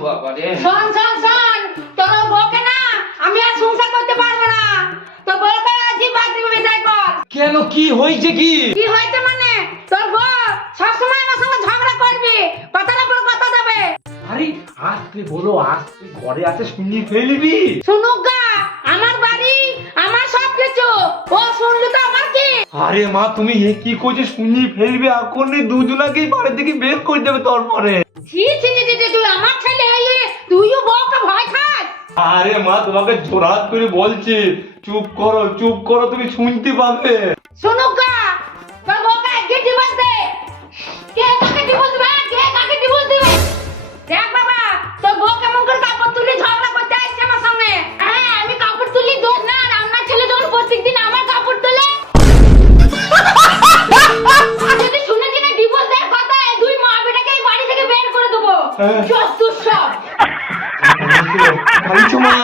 বাবা রে। শোন শোন শোন তোর বউকে না আমি আর সংসার করতে পারব না। তোর বউকে আজই বাদ বিদায় কর কেন কি হয়েছে কি? কি হয়েছে মানে? তোর বউ সবসময় আমার সঙ্গে ঝগড়া করবি কথার উপর কথা দেবে। আরে আস্তে বলো আস্তে ঘরে আছে শুনি ফেলবি। শুনুক গা আমার বাড়ি আমার সব কিছু ও শুনলি তো আমার কি? আরে মা তুমি এ কি করছ? শুনি ফেলবে এখন এই দুজনাকেই বাড়ি থেকে বের করে দেবে তোর পরে ছি ছি ছি, ছি ছি, তুই আমার ছেলে হয়ে তুইও বউকে ভয় খাস আরে মা তোমাকে জোরাত করে বলছি। চুপ করো চুপ করো তুমি শুনতে পাবে। শুনুক গা তোর বউকে আজকে ডিভোর্স দে? কে কাকে ডিভোর্স দিবে? কে কাকে ডিভোর্স দিবে? দেখ বাবা তোর বউ কেমন করে কাপড় তুলে ঝগড়া করতে আসছে আমার সঙ্গে। হ্যাঁ আমি কাপড় তুলি দোষ না আর আপনার ছেলে যখন প্রত্যেকদিন আমার কাপড় তোলে। যদি শুনেছি না ডিভোর্স দেওয়ার কথা এই দুই মা বেটাকে এই বাড়ি থেকে বের করে দেবো। হ্যাঁ। সব। ভালো মা